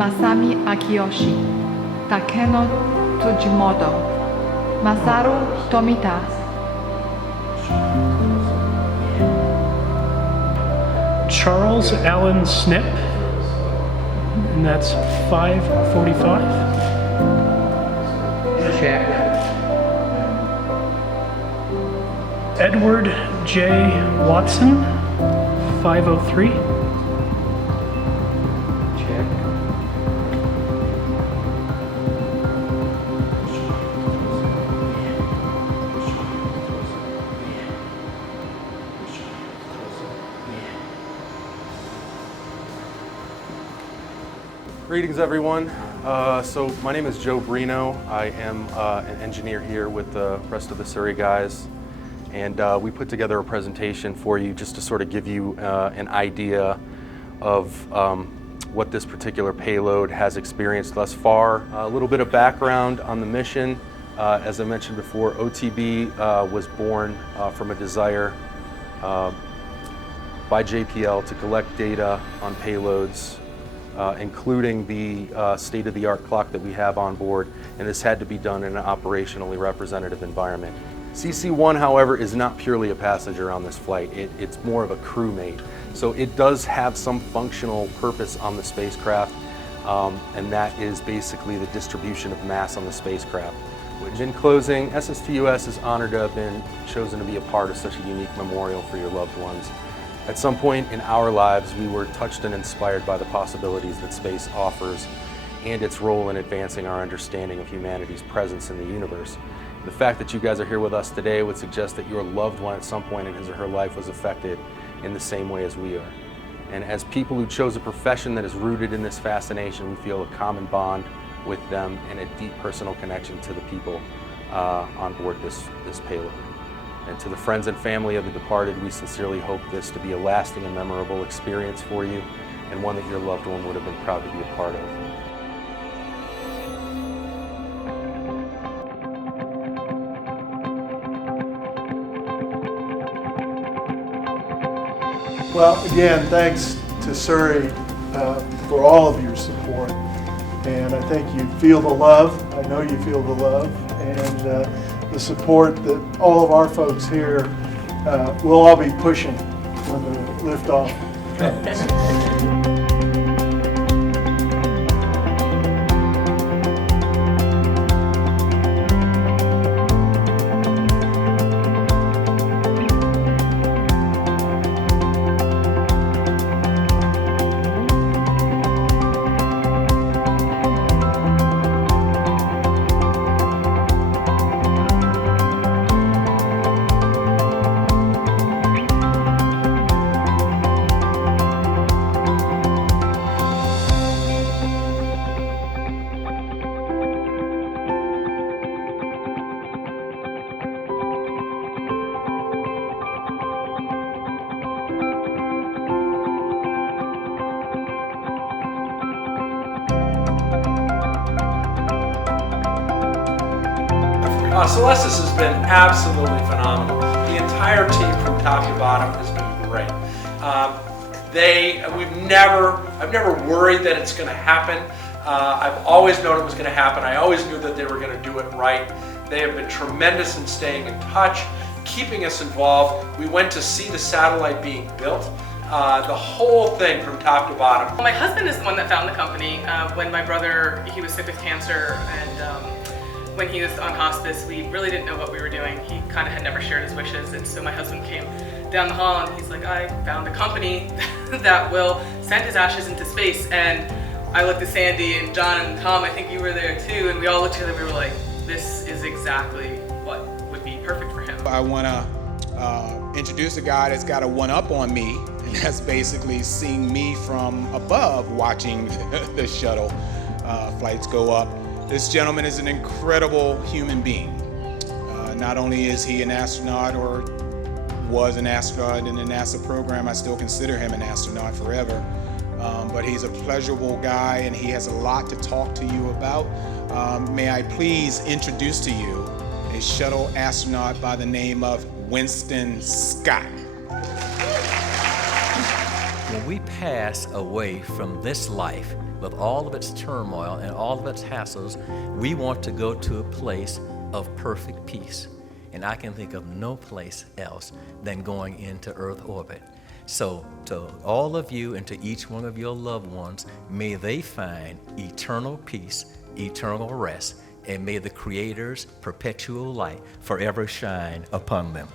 Masami Akiyoshi, Takeno Tsujimoto, Masaru Tomita, Charles Allen Snip, and that's 545. Check. Edward J. Watson, 503. Check. Greetings, everyone. So my name is Joe Brino. I am an engineer here with the rest of the Surrey guys. And we put together a presentation for you just to sort of give you an idea of what this particular payload has experienced thus far. A little bit of background on the mission. As I mentioned before, OTB was born from a desire by JPL to collect data on payloads, including the state-of-the-art clock that we have on board, and this had to be done in an operationally representative environment. CC-1, however, is not purely a passenger on this flight. It's more of a crewmate. So it does have some functional purpose on the spacecraft, and that is basically the distribution of mass on the spacecraft. Which, in closing, SSTUS is honored to have been chosen to be a part of such a unique memorial for your loved ones. At some point in our lives, we were touched and inspired by the possibilities that space offers and its role in advancing our understanding of humanity's presence in the universe. The fact that you guys are here with us today would suggest that your loved one at some point in his or her life was affected in the same way as we are. And as people who chose a profession that is rooted in this fascination, we feel a common bond with them and a deep personal connection to the people on board this payload. And to the friends and family of the departed, we sincerely hope this to be a lasting and memorable experience for you, and one that your loved one would have been proud to be a part of. Well, again, thanks to Surrey for all of your support. And I think you feel the love. I know you feel the love and the support that all of our folks here will all be pushing when the liftoff comes. Celestis has been absolutely phenomenal. The entire team from top to bottom has been great. I've never worried that it's going to happen. I've always known it was going to happen. I always knew that they were going to do it right. They have been tremendous in staying in touch, keeping us involved. We went to see the satellite being built. the whole thing from top to bottom. My husband is the one that found the company. When my brother, he was sick with cancer, and when he was on hospice, we really didn't know what we were doing. He kind of had never shared his wishes, and so my husband came down the hall and he's like, I found a company that will send his ashes into space. And I looked at Sandy and John and Tom, I think you were there too, and we all looked at each other, we were like, this is exactly what would be perfect for him. I want to introduce a guy that's got a one-up on me, and that's basically seeing me from above watching the shuttle flights go up. This gentleman is an incredible human being. Not only is he an astronaut, or was an astronaut in the NASA program, I still consider him an astronaut forever. But he's a pleasurable guy, and he has a lot to talk to you about. May I please introduce to you a shuttle astronaut by the name of Winston Scott. When we pass away from this life, with all of its turmoil and all of its hassles, we want to go to a place of perfect peace. And I can think of no place else than going into Earth orbit. So to all of you and to each one of your loved ones, may they find eternal peace, eternal rest, and may the Creator's perpetual light forever shine upon them.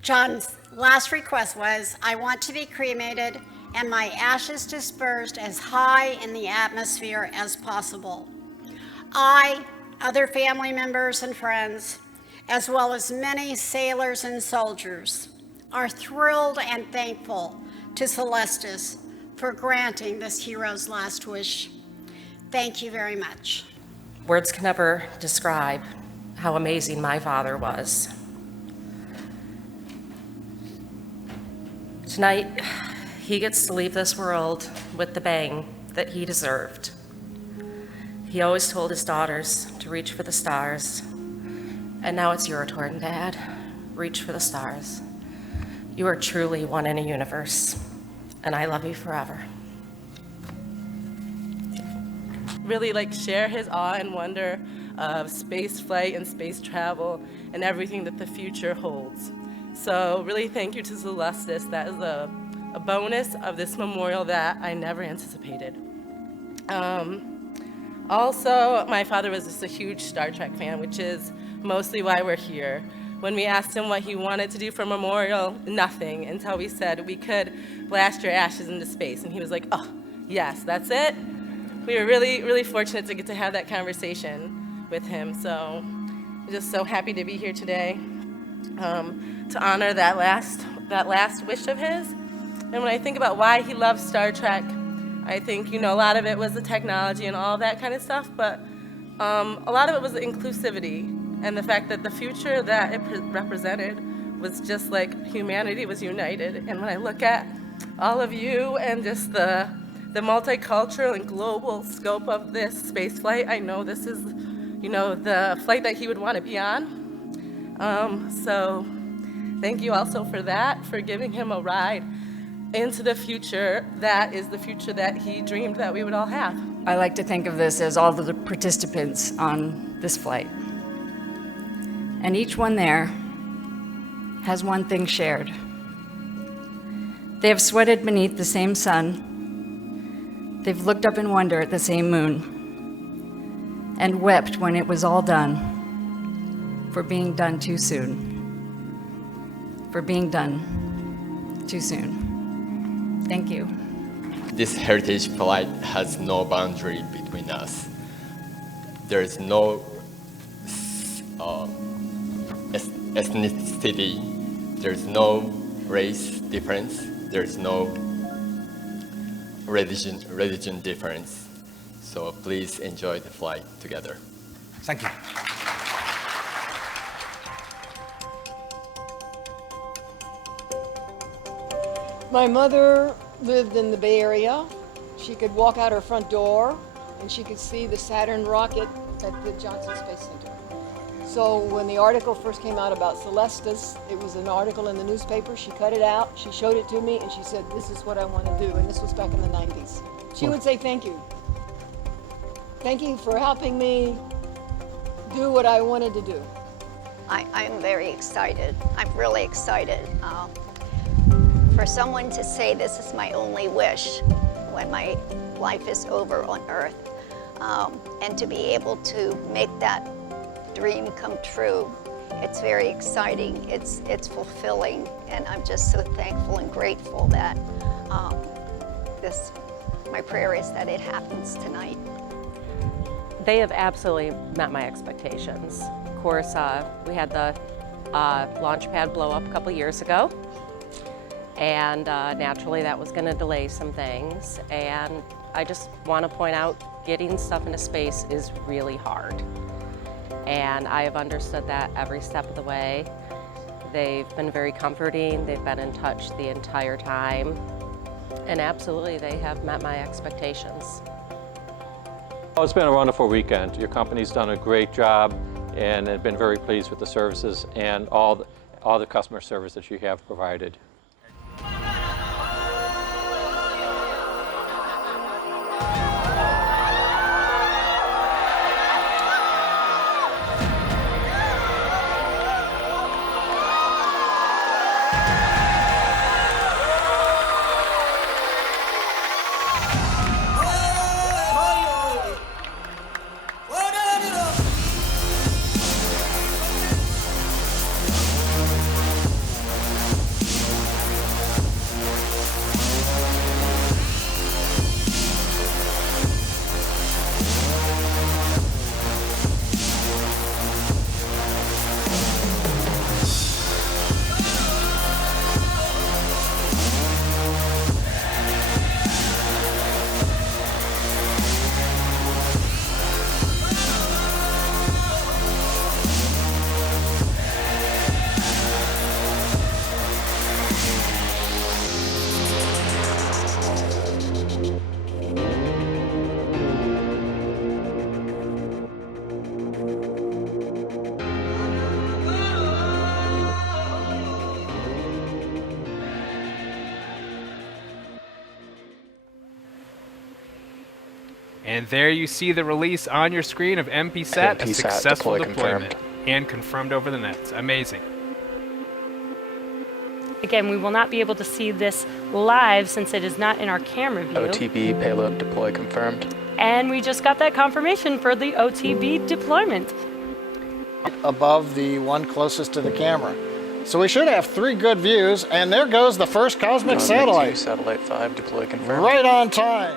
John's last request was, I want to be cremated and my ashes dispersed as high in the atmosphere as possible. I, other family members and friends, as well as many sailors and soldiers, are thrilled and thankful to Celestis for granting this hero's last wish. Thank you very much. Words can never describe how amazing my father was. Tonight, he gets to leave this world with the bang that he deserved. He always told his daughters to reach for the stars. And now it's your turn, Dad. Reach for the stars. You are truly one in a universe, and I love you forever. Really share his awe and wonder of space flight and space travel and everything that the future holds. So really thank you to Celestis. That is a bonus of this memorial that I never anticipated. Also, my father was just a huge Star Trek fan, which is mostly why we're here. When we asked him what he wanted to do for a memorial, nothing, until we said we could blast your ashes into space. And he was like, oh, yes, that's it. We were really, really fortunate to get to have that conversation with him. So I'm just so happy to be here today to honor that last wish of his. And when I think about why he loves Star Trek, I think, a lot of it was the technology and all that kind of stuff, but a lot of it was the inclusivity and the fact that the future that it represented was just like humanity was united. And when I look at all of you and just the multicultural and global scope of this space flight, I know this is, the flight that he would want to be on. So thank you also for that, for giving him a ride into the future that is the future that he dreamed that we would all have. I like to think of this as all of the participants on this flight. And each one there has one thing shared. They have sweated beneath the same sun. They've looked up in wonder at the same moon and wept when it was all done for being done too soon. For being done too soon. Thank you. This heritage flight has no boundary between us. There is no ethnicity. There's no race difference. There's no religion difference. So please enjoy the flight together. Thank you. My mother lived in the Bay Area. She could walk out her front door and she could see the Saturn rocket at the Johnson Space Center. So when the article first came out about Celestis, it was an article in the newspaper. She cut it out, she showed it to me, and she said, "This is what I want to do." And this was back in the 90s. She would say, "Thank you. Thank you for helping me do what I wanted to do." I'm very excited. I'm really excited. For someone to say this is my only wish when my life is over on Earth, and to be able to make that dream come true, it's very exciting, it's fulfilling, and I'm just so thankful and grateful that my prayer is that it happens tonight. They have absolutely met my expectations. Of course, we had the launch pad blow up a couple years ago, and naturally that was going to delay some things, and I just want to point out getting stuff into space is really hard. And I have understood that every step of the way. They've been very comforting. They've been in touch the entire time. And absolutely, they have met my expectations. Oh, it's been a wonderful weekend. Your company's done a great job, and I've been very pleased with the services and all the customer service that you have provided. And there you see the release on your screen of MP-SAT, a successful deployment, and confirmed over the nets. Amazing. Again, we will not be able to see this live since it is not in our camera view. OTB payload deploy confirmed. And we just got that confirmation for the OTB deployment. Above the one closest to the camera. So we should have 3 good views, and there goes the first cosmic satellite. Satellite 5 deploy confirmed. Right on time.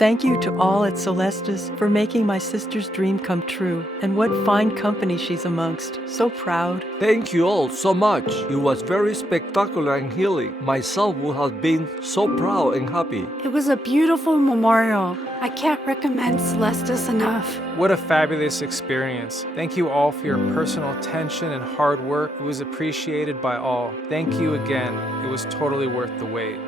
Thank you to all at Celestis for making my sister's dream come true. And what fine company she's amongst. So proud. Thank you all so much. It was very spectacular and healing. Myself would have been so proud and happy. It was a beautiful memorial. I can't recommend Celestis enough. What a fabulous experience. Thank you all for your personal attention and hard work. It was appreciated by all. Thank you again. It was totally worth the wait.